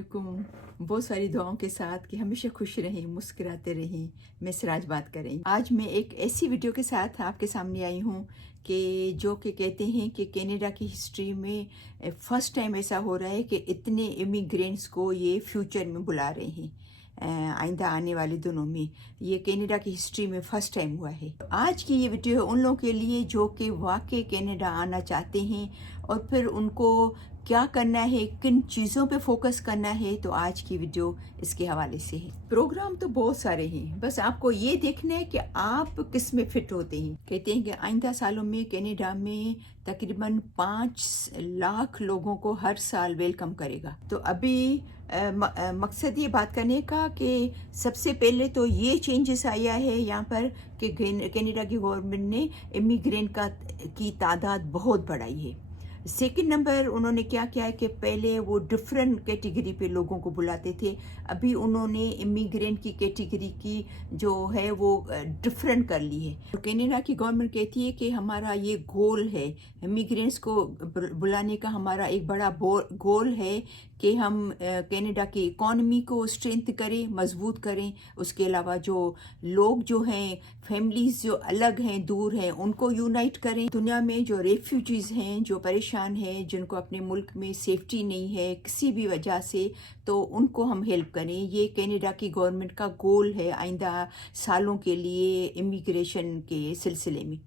वालेकुम। बहुत सारी दुआओं के साथ कि हमेशा खुश रहें, मुस्कुराते रहें। मैं सिराज बात कर रही हूँ। आज मैं एक ऐसी वीडियो के साथ आपके सामने आई हूँ कि जो कि कहते हैं कि कनाडा की हिस्ट्री में फ़र्स्ट टाइम ऐसा हो रहा है कि इतने इमिग्रेंट्स को ये फ्यूचर में बुला रहे हैं। आइंदा आने वाले दिनों में ये कनाडा की हिस्ट्री में फ़र्स्ट टाइम हुआ है। आज की ये वीडियो उन लोगों के लिए जो कि वाकई कनाडा आना चाहते हैं और फिर उनको क्या करना है, किन चीज़ों पे फोकस करना है, तो आज की वीडियो इसके हवाले से है। प्रोग्राम तो बहुत सारे हैं, बस आपको ये देखना है कि आप किस में फिट होते हैं। कहते हैं कि आइंदा सालों में कनाडा में तकरीबन 5 लाख लोगों को हर साल वेलकम करेगा। तो अभी मकसद ये बात करने का कि सबसे पहले तो ये चेंजेस आया है यहाँ पर कि कनाडा की गवर्नमेंट ने इमिग्रेंट की तादाद बहुत बढ़ाई है। सेकंड नंबर उन्होंने क्या किया है कि पहले वो डिफरेंट कैटेगरी पे लोगों को बुलाते थे, अभी उन्होंने इमिग्रेंट की कैटेगरी की जो है वो डिफरेंट कर ली है। तो कनाडा की गवर्नमेंट कहती है कि हमारा ये गोल है, इमिग्रेंट्स को बुलाने का हमारा एक बड़ा गोल है कि हम कनाडा की इकॉनमी को स्ट्रेंथ करें, मजबूत करें। उसके अलावा जो लोग जो हैं, फैमिलीज़ जो अलग हैं, दूर हैं, उनको यूनाइट करें। दुनिया में जो रेफ्यूजीज़ हैं, जो परेशान हैं, जिनको अपने मुल्क में सेफ्टी नहीं है किसी भी वजह से, तो उनको हम हेल्प करें। ये कनाडा की गवर्नमेंट का गोल है आइंदा सालों के लिए इमिग्रेशन के सिलसिले में।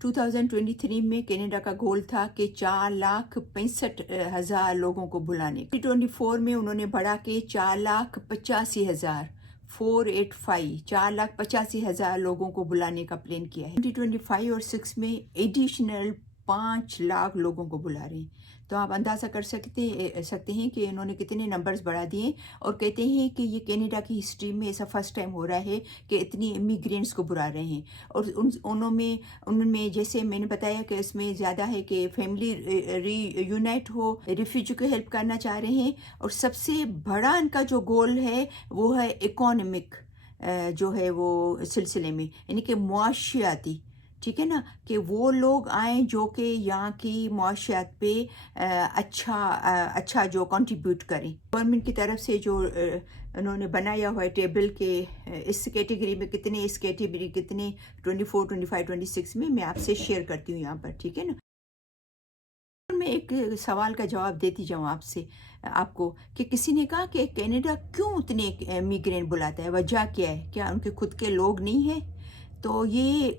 2023 में कनाडा का गोल था कि 4,65,000 लोगों को बुलाने। 2024 में उन्होंने बढ़ा के 4,85,000 4,85,000 लोगों को बुलाने का प्लान किया है। 2025 और 6 में एडिशनल 5 लाख लोगों को बुला रहे हैं। तो आप अंदाज़ा कर सकते हैं कि इन्होंने कितने नंबर्स बढ़ा दिए। और कहते हैं कि ये कनाडा की हिस्ट्री में ऐसा फर्स्ट टाइम हो रहा है कि इतनी इमिग्रेंट्स को बुला रहे हैं। और उनमें जैसे मैंने बताया कि इसमें ज़्यादा है कि फैमिली यूनाइट हो, रिफ्यूजी को हेल्प करना चाह रहे हैं। और सबसे बड़ा इनका जो गोल है वो है इकोनॉमिक जो है वो सिलसिले में, यानी कि मुआशियाती, ठीक है ना, कि वो लोग आएँ जो कि यहाँ की मुआशियात पे अच्छा जो कंट्रीब्यूट करें। गवर्नमेंट की तरफ से जो उन्होंने बनाया हुआ है टेबल के इस कैटेगरी में कितने, इस कैटेगरी कितने, 24, 25, 26 में मैं आपसे शेयर करती हूँ यहाँ पर, ठीक है ना। मैं एक सवाल का जवाब देती जाऊँ आपको कि किसी ने कहा कि कनाडा क्यों उतने इमिग्रेंट बुलाता है, वजह क्या है, क्या उनके खुद के लोग नहीं हैं? तो ये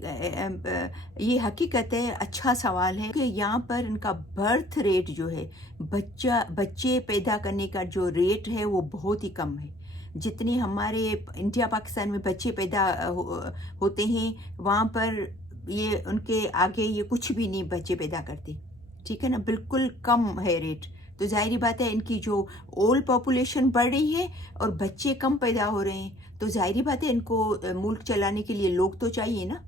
हकीकत है, अच्छा सवाल है कि यहाँ पर इनका बर्थ रेट जो है, बच्चे पैदा करने का जो रेट है वो बहुत ही कम है। जितने हमारे इंडिया पाकिस्तान में बच्चे पैदा होते हैं, वहाँ पर ये उनके आगे ये कुछ भी नहीं बच्चे पैदा करते, ठीक है ना, बिल्कुल कम है रेट। तो जाहिर बात है इनकी जो ओल्ड पॉपुलेशन बढ़ रही है और बच्चे कम पैदा हो रहे हैं, तो जाहिर बात है इनको मुल्क चलाने के लिए लोग तो चाहिए ना।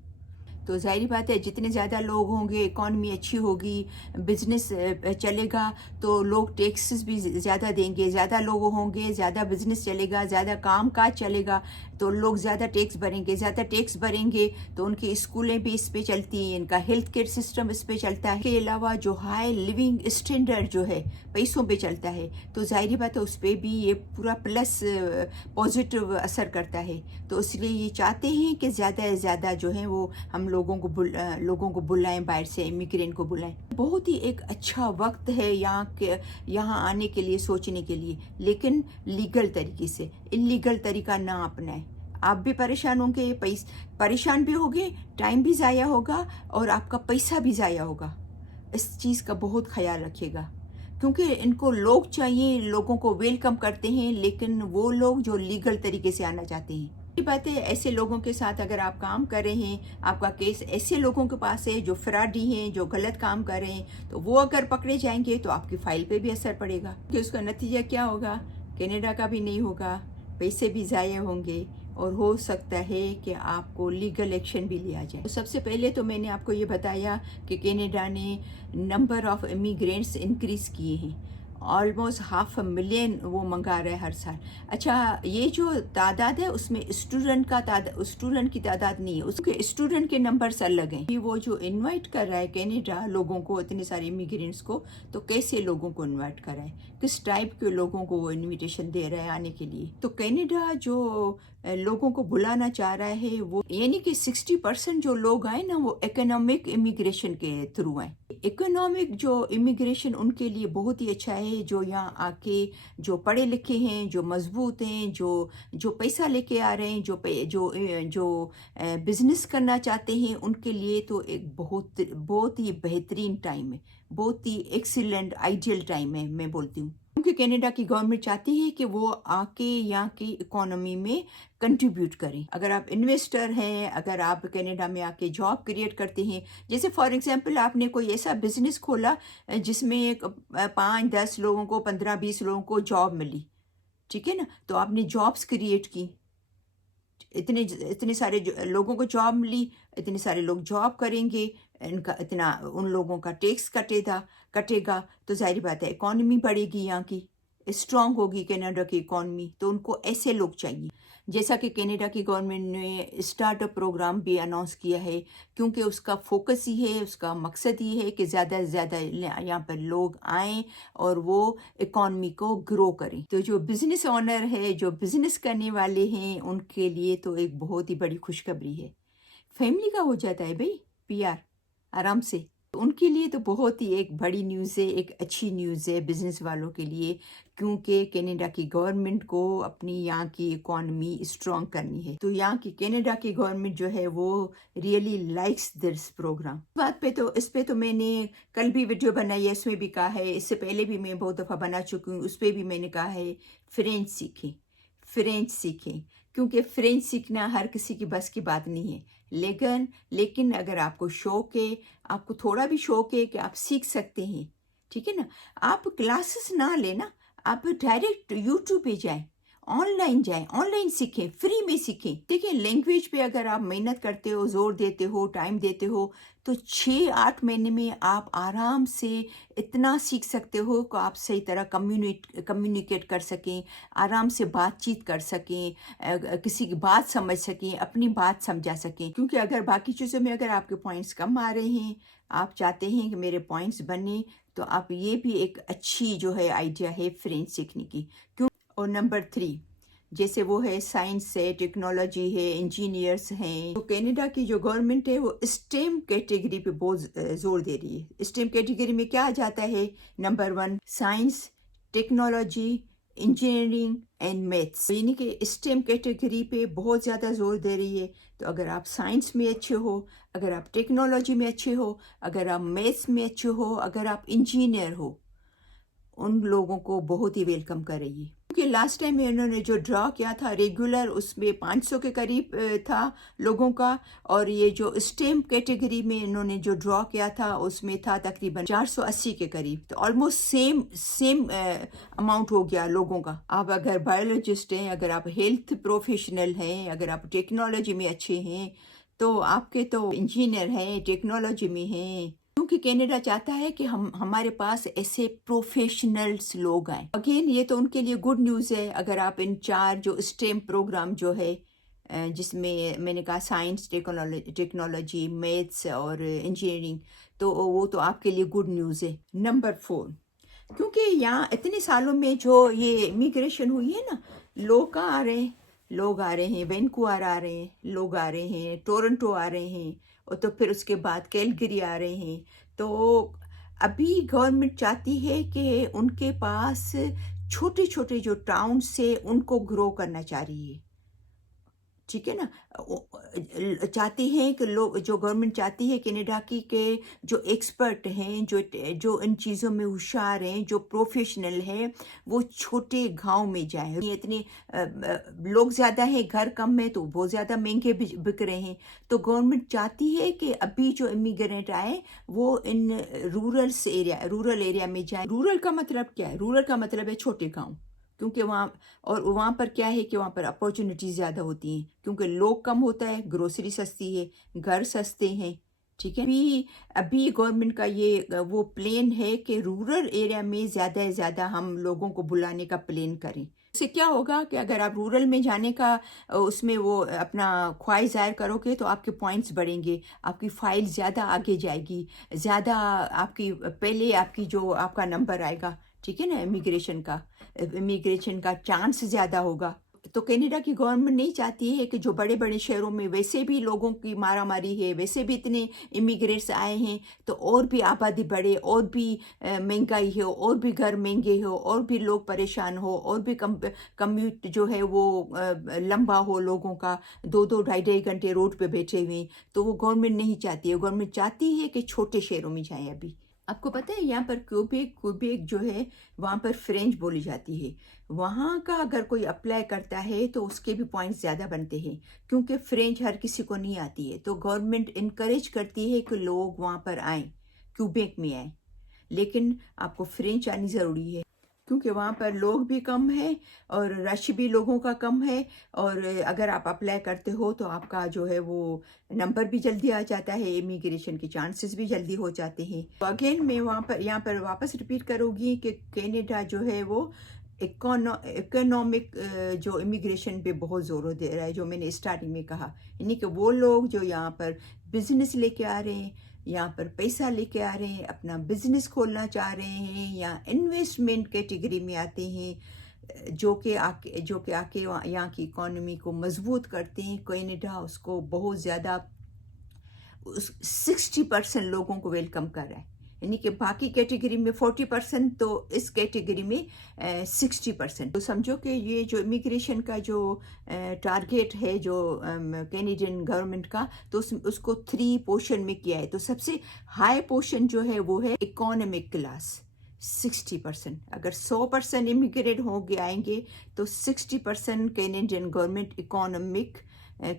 तो जाहिर बात है जितने ज़्यादा लोग होंगे, इकॉनमी अच्छी होगी, बिजनेस चलेगा, तो लोग टैक्सेस भी ज़्यादा देंगे। ज़्यादा लोग होंगे, ज़्यादा बिजनेस चलेगा, ज़्यादा काम काज चलेगा, तो लोग ज़्यादा टैक्स भरेंगे। ज़्यादा टैक्स भरेंगे तो उनकी स्कूलें भी इस पे चलती हैं, इनका हेल्थ केयर सिस्टम इस पे चलता है। इसके अलावा जो हाई लिविंग स्टैंडर्ड जो है पैसों पे चलता है, तो जाहिर बात है उस पर भी ये पूरा प्लस पॉजिटिव असर करता है। तो इसलिए ये चाहते हैं कि ज़्यादा से ज़्यादा जो है वो हम लोगों को बुलाएं, बाहर से इमिग्रेंट को बुलाएं। बहुत ही एक अच्छा वक्त है यहाँ आने के लिए, सोचने के लिए, लेकिन लीगल तरीके से, इलीगल तरीका ना अपनाएं। आप भी परेशान होंगे, परेशान भी होंगे, टाइम भी ज़ाया होगा और आपका पैसा भी ज़ाया होगा। इस चीज़ का बहुत ख्याल रखिएगा, क्योंकि इनको लोग चाहिए, लोगों को वेलकम करते हैं, लेकिन वो लोग जो लीगल तरीके से आना चाहते हैं। ये बात है, ऐसे लोगों के साथ अगर आप काम कर रहे हैं, आपका केस ऐसे लोगों के पास है जो फ्रॉडी हैं, जो गलत काम कर रहे हैं, तो वो अगर पकड़े जाएंगे तो आपकी फाइल पे भी असर पड़ेगा। कि उसका नतीजा क्या होगा, कनाडा का भी नहीं होगा, पैसे भी ज़ाया होंगे और हो सकता है कि आपको लीगल एक्शन भी लिया जाए। तो सबसे पहले तो मैंने आपको ये बताया कि कनाडा ने नंबर ऑफ़ इमिग्रेंट्स इंक्रीज़ किए हैं ऑलमोस्ट 500,000 वो मंगा रहा है हर साल। अच्छा, ये जो तादाद है उसमें स्टूडेंट की तादाद नहीं है, उसके स्टूडेंट के नंबर्स अलग हैं। वो जो इनवाइट कर रहा है कनाडा लोगों को, इतने सारे इमिग्रेंट्स को, तो कैसे लोगों को इनवाइट कर रहा है, किस टाइप के लोगों को वो इनविटेशन दे रहा है आने के लिए। तो कनाडा जो लोगों को बुलाना चाह रहा है वो, यानी कि 60% जो लोग आए ना वो इकोनॉमिक इमिग्रेशन के थ्रू आए। इकोनॉमिक जो इमिग्रेशन उनके लिए बहुत ही अच्छा है, जो यहाँ आके जो पढ़े लिखे हैं, जो मजबूत हैं, जो पैसा लेके आ रहे हैं, जो बिजनेस करना चाहते हैं, उनके लिए तो एक बहुत बहुत ही बेहतरीन टाइम है, बहुत ही एक्सीलेंट आइडियल टाइम है मैं बोलती हूँ। क्योंकि कनाडा की गवर्नमेंट चाहती है कि वो आके यहाँ की इकोनॉमी में कंट्रीब्यूट करें। अगर आप इन्वेस्टर हैं, अगर आप कनाडा में आके जॉब क्रिएट करते हैं, जैसे फॉर एग्जांपल आपने कोई ऐसा बिजनेस खोला जिसमें 5-10 लोगों को, 15-20 लोगों को जॉब मिली, ठीक है ना, तो आपने जॉब्स क्रिएट की, इतने सारे लोगों को जॉब मिली, इतने सारे लोग जॉब करेंगे, इनका इतना उन लोगों का टैक्स कटेगा, तो जाहिर बात है इकॉनमी बढ़ेगी, यहाँ की स्ट्रांग होगी कनाडा की इकॉनमी। तो उनको ऐसे लोग चाहिए। जैसा कि कनाडा की गवर्नमेंट ने स्टार्टअप प्रोग्राम भी अनाउंस किया है, क्योंकि उसका फोकस ही है, उसका मकसद ही है कि ज़्यादा से ज़्यादा यहाँ पर लोग आएँ और वो इकॉनमी को ग्रो करें। तो जो बिज़नेस ओनर है, जो बिज़नेस करने वाले हैं, उनके लिए तो एक बहुत ही बड़ी खुशखबरी है। फैमिली का हो जाता है भाई पीआर आराम से, तो उनके लिए तो बहुत ही एक बड़ी न्यूज़ है, एक अच्छी न्यूज़ है बिजनेस वालों के लिए, क्योंकि कनाडा की गवर्नमेंट को अपनी यहाँ की इकॉनमी स्ट्रांग करनी है। तो यहाँ की कनाडा की गवर्नमेंट जो है वो रियली लाइक्स दिस प्रोग्राम। इस पे तो मैंने कल भी वीडियो बनाई है, इसमें भी कहा है, इससे पहले भी मैं बहुत दफ़ा बना चुकी हूँ, उस पर भी मैंने कहा है फ्रेंच सीखें, क्योंकि फ्रेंच सीखना हर किसी की बस की बात नहीं है। लेकिन अगर आपको शौक है, आपको थोड़ा भी शौक है कि आप सीख सकते हैं, ठीक है ना, आप क्लासेस ना लेना, आप डायरेक्ट यूट्यूब पे जाएं, ऑनलाइन सीखें, फ्री में सीखें। देखिए, लैंग्वेज पे अगर आप मेहनत करते हो, जोर देते हो, टाइम देते हो, तो 6-8 महीने में आप आराम से इतना सीख सकते हो कि आप सही तरह कम्युनिकेट कर सकें, आराम से बातचीत कर सकें, किसी की बात समझ सकें, अपनी बात समझा सकें। क्योंकि अगर बाकी चीज़ों में अगर आपके पॉइंट्स कम आ रहे हैं, आप चाहते हैं कि मेरे पॉइंट्स बने, तो आप ये भी एक अच्छी जो है आइडिया है फ्रेंच सीखने की। और नंबर 3, जैसे वो है साइंस है, टेक्नोलॉजी है, इंजीनियर्स हैं, तो कनाडा की जो गवर्नमेंट है वो स्टेम कैटेगरी पे बहुत जोर दे रही है। स्टेम कैटेगरी में क्या आ जाता है? Number 1 science, technology, engineering and maths, यानी कि स्टेम कैटेगरी पे बहुत ज़्यादा जोर दे रही है। तो अगर आप साइंस में अच्छे हो, अगर आप टेक्नोलॉजी में अच्छे हो, अगर आप मैथ्स में अच्छे हो, अगर आप इंजीनियर हो, उन लोगों को बहुत ही वेलकम करेगी। क्योंकि लास्ट टाइम इन्होंने जो ड्रॉ किया था रेगुलर, उसमें 500 के करीब था लोगों का, और ये जो स्टेम कैटेगरी में इन्होंने जो ड्रॉ किया था उसमें था तकरीबन 480 के करीब। तो ऑलमोस्ट सेम अमाउंट हो गया लोगों का। आप अगर बायोलॉजिस्ट हैं, अगर आप हेल्थ प्रोफेशनल हैं, अगर आप टेक्नोलॉजी में अच्छे हैं, तो आपके तो इंजीनियर हैं, टेक्नोलॉजी में हैं, क्योंकि कनाडा चाहता है कि हमारे पास ऐसे प्रोफेशनल्स लोग आए। अगेन ये तो उनके लिए गुड न्यूज़ है। अगर आप इन 4 जो स्टेम प्रोग्राम जो है, जिसमें मैंने कहा साइंस, टेक्नोलॉजी, मैथ्स और इंजीनियरिंग, तो वो तो आपके लिए गुड न्यूज़ है। नंबर 4, क्योंकि यहाँ इतने सालों में जो ये इमिग्रेशन हुई है ना, लोग कहाँ आ रहे हैं? लोग आ रहे हैं वैंकूवर आ रहे हैं, लोग आ रहे हैं टोरंटो आ रहे हैं, और तो फिर उसके बाद कैलगरी आ रहे हैं। तो अभी गवर्नमेंट चाहती है कि उनके पास छोटे छोटे जो टाउन से उनको ग्रो करना चाह रही है, ठीक है ना। चाहती हैं कि लोग, जो गवर्नमेंट चाहती है कनाडा की, के जो एक्सपर्ट हैं, जो इन चीज़ों में होशियार हैं, जो प्रोफेशनल हैं, वो छोटे गांव में जाएं। इतने लोग ज़्यादा हैं, घर कम है, तो वो ज़्यादा महंगे बिक रहे हैं। तो गवर्नमेंट चाहती है कि अभी जो इमिग्रेंट आए वो इन रूरल एरिया में जाए। रूरल का मतलब क्या है? रूरल का मतलब है छोटे गाँव, क्योंकि वहाँ पर क्या है कि वहाँ पर अपॉर्चुनिटीज़ ज़्यादा होती हैं, क्योंकि लोग कम होता है, ग्रोसरी सस्ती है, घर सस्ते हैं, ठीक है। अभी गवर्नमेंट का ये वो प्लान है कि रूरल एरिया में ज़्यादा से ज़्यादा हम लोगों को बुलाने का प्लान करें। उससे क्या होगा कि अगर आप रूरल में जाने का उसमें वो अपना ख्वाहिश ज़ाहिर करोगे तो आपके पॉइंट्स बढ़ेंगे, आपकी फ़ाइल ज़्यादा आगे जाएगी, ज़्यादा आपकी पहले आपकी जो आपका नंबर आएगा, ठीक है ना, इमिग्रेशन का चांस ज़्यादा होगा। तो कनाडा की गवर्नमेंट नहीं चाहती है कि जो बड़े बड़े शहरों में वैसे भी लोगों की मारा मारी है, वैसे भी इतने इमिग्रेट्स आए हैं, तो और भी आबादी बढ़े, और भी महंगाई हो, और भी घर महंगे हो, और भी लोग परेशान हो, और भी कम्यूट जो है वो लंबा हो लोगों का, 2-2 ढाई-ढाई घंटे रोड पे बैठे हुए। तो वो गवर्नमेंट नहीं चाहती है। गवर्नमेंट चाहती है कि छोटे शहरों में जाएं। अभी आपको पता है यहाँ पर क्यूबेक जो है वहाँ पर फ्रेंच बोली जाती है। वहाँ का अगर कोई अप्लाई करता है तो उसके भी पॉइंट्स ज़्यादा बनते हैं, क्योंकि फ्रेंच हर किसी को नहीं आती है। तो गवर्नमेंट इनकरेज करती है कि लोग वहाँ पर आएँ, क्यूबेक में आएँ, लेकिन आपको फ्रेंच आनी ज़रूरी है, क्योंकि वहाँ पर लोग भी कम है और रश भी लोगों का कम है। और अगर आप अप्लाई करते हो तो आपका जो है वो नंबर भी जल्दी आ जाता है, इमिग्रेशन के चांसेस भी जल्दी हो जाते हैं। तो अगेन मैं यहाँ पर वापस रिपीट करूँगी कि कनाडा जो है वो इकोनॉमिक जो इमिग्रेशन पे बहुत ज़ोर दे रहा है, जो मैंने स्टार्टिंग में कहा, यानी कि वो लोग जो यहाँ पर बिजनेस लेके आ रहे हैं, यहाँ पर पैसा लेके आ रहे हैं, अपना बिजनेस खोलना चाह रहे हैं, या इन्वेस्टमेंट कैटेगरी में आते हैं, जो कि आके यहाँ की इकोनॉमी को मजबूत करते हैं। कनाडा उसको बहुत ज़्यादा 60% लोगों को वेलकम कर रहा है, यानी कि बाकी कैटेगरी में 40%, तो इस कैटेगरी में 60%। तो समझो कि ये जो इमिग्रेशन का जो टारगेट है जो कैनेडियन गवर्नमेंट का, तो उसको 3 पोर्शन में किया है। तो सबसे हाई पोर्शन जो है वो है इकोनॉमिक क्लास, 60%। अगर 100% इमिग्रेट हो गए आएंगे तो 60% कैनेडियन गवर्नमेंट इकोनॉमिक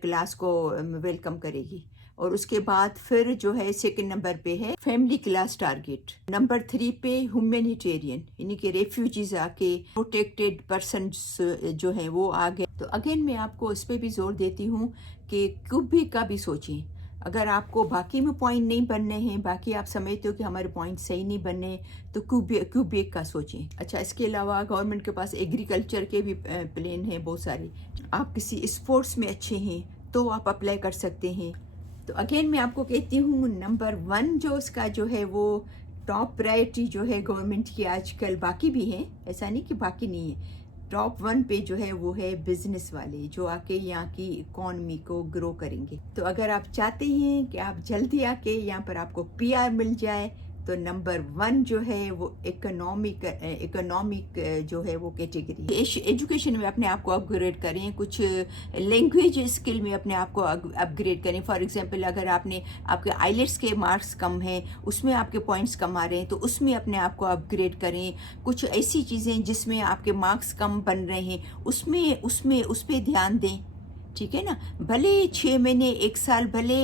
क्लास को वेलकम करेगी। और उसके बाद फिर जो है सेकंड नंबर पे है फैमिली क्लास टारगेट, नंबर 3 पे ह्यूमैनिटेरियन, यानी कि रेफ्यूजीज आके, प्रोटेक्टेड पर्सन जो हैं वो आ गए। तो अगेन मैं आपको इस पे भी जोर देती हूँ कि क्यूबेक का भी सोचें। अगर आपको बाकी में पॉइंट नहीं बनने हैं, बाकी आप समझते हो कि हमारे पॉइंट सही नहीं बनने, तो क्यूबेक का सोचें। अच्छा, इसके अलावा गवर्नमेंट के पास एग्रीकल्चर के भी प्लान हैं बहुत सारे। आप किसी स्पोर्ट्स में अच्छे हैं तो आप अप्लाई कर सकते हैं। तो अगेन मैं आपको कहती हूँ, नंबर 1 जो उसका जो है वो टॉप प्रायोरिटी जो है गवर्नमेंट की आजकल, बाकी भी हैं, ऐसा नहीं कि बाकी नहीं है, टॉप 1 पे जो है वो है बिजनेस वाले, जो आके यहाँ की इकोनॉमी को ग्रो करेंगे। तो अगर आप चाहते हैं कि आप जल्दी आके यहाँ पर आपको PR मिल जाए, तो नंबर 1 जो है वो इकोनॉमिक जो है वो कैटेगरी। एजुकेशन में अपने आप को अपग्रेड करें, कुछ लैंग्वेज स्किल में अपने आप को अपग्रेड करें। फॉर एग्जांपल, अगर आपके आइलेट्स के मार्क्स कम हैं, उसमें आपके पॉइंट्स कम आ रहे हैं, तो उसमें अपने आप को अपग्रेड करें। कुछ ऐसी चीज़ें जिसमें आपके मार्क्स कम बन रहे हैं, उस पर ध्यान दें, ठीक है ना। भले 6 महीने 1 साल भले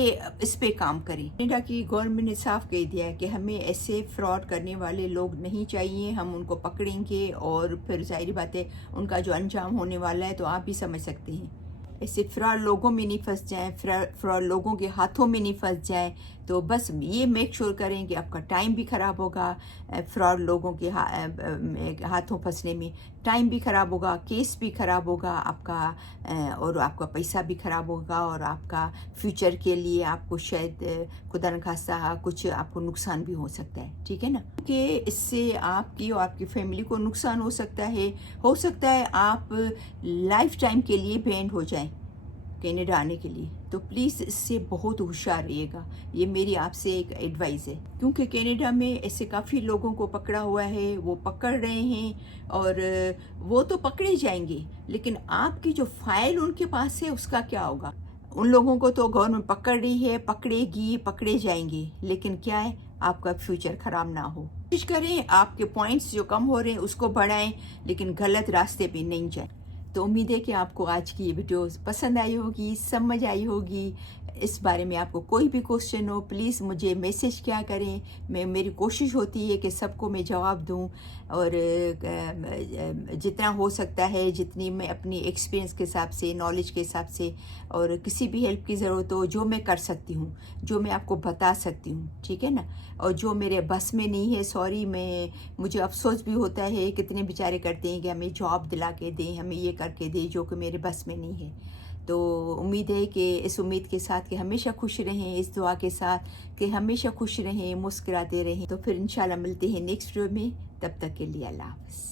इस पे काम करें। कनाडा की गवर्नमेंट ने साफ कह दिया है कि हमें ऐसे फ्रॉड करने वाले लोग नहीं चाहिए, हम उनको पकड़ेंगे और फिर जाहिर बात है उनका जो अंजाम होने वाला है तो आप भी समझ सकते हैं। ऐसे फ्रॉड लोगों में नहीं फंस जाएं, फ्रॉड लोगों के हाथों में नहीं फंस जाएं। तो बस ये मेक श्योर करें कि आपका टाइम भी ख़राब होगा, फ्रॉड लोगों के हाथों फंसने में टाइम भी ख़राब होगा, केस भी ख़राब होगा आपका, और आपका पैसा भी ख़राब होगा, और आपका फ्यूचर के लिए आपको शायद खुदा न खास्ता कुछ आपको नुकसान भी हो सकता है, ठीक है ना। कि इससे आपकी और आपकी फैमिली को नुकसान हो सकता है आप लाइफ टाइम के लिए बैंड हो जाएं कनाडा आने के लिए। तो प्लीज़ इससे बहुत होशियार रहिएगा, ये मेरी आपसे एक एडवाइस है, क्योंकि कनाडा में ऐसे काफ़ी लोगों को पकड़ा हुआ है, वो पकड़ रहे हैं, और वो तो पकड़े जाएंगे, लेकिन आपकी जो फाइल उनके पास है उसका क्या होगा। उन लोगों को तो गवर्नमेंट पकड़ रही है, पकड़े जाएंगे, लेकिन क्या है, आपका फ्यूचर ख़राब ना हो। कोशिश करें आपके पॉइंट्स जो कम हो रहे हैं उसको बढ़ाएं, लेकिन गलत रास्ते पे नहीं जाएं। तो उम्मीद है कि आपको आज की ये वीडियोस पसंद आई होगी, समझ आई होगी। اس بارے میں آپ کو کوئی بھی کوشچن ہو پلیز مجھے میسیج کیا کریں. میری کوشش ہوتی ہے کہ سب کو میں جواب دوں، اور جتنا ہو سکتا ہے، جتنی میں اپنی ایکسپیرینس کے حساب سے، نالج کے حساب سے، اور کسی بھی ہیلپ کی ضرورت ہو جو میں کر سکتی ہوں، جو میں آپ کو بتا سکتی ہوں، ٹھیک ہے نا. اور جو میرے بس میں نہیں ہے، سوری، مجھے افسوس بھی ہوتا ہے، کتنے بیچارے کرتے ہیں کہ ہمیں جاب دلا کے دیں، ہمیں یہ کر کے دیں، جو کہ میرے بس میں نہیں ہے. تو امید ہے کہ اس امید کے ساتھ کہ ہمیشہ خوش رہیں، اس دعا کے ساتھ کہ ہمیشہ خوش رہیں، مسکراتے رہیں. تو پھر انشاءاللہ ملتے ہیں نیکسٹ ویڈیو میں. تب تک کے لیے اللہ حافظ.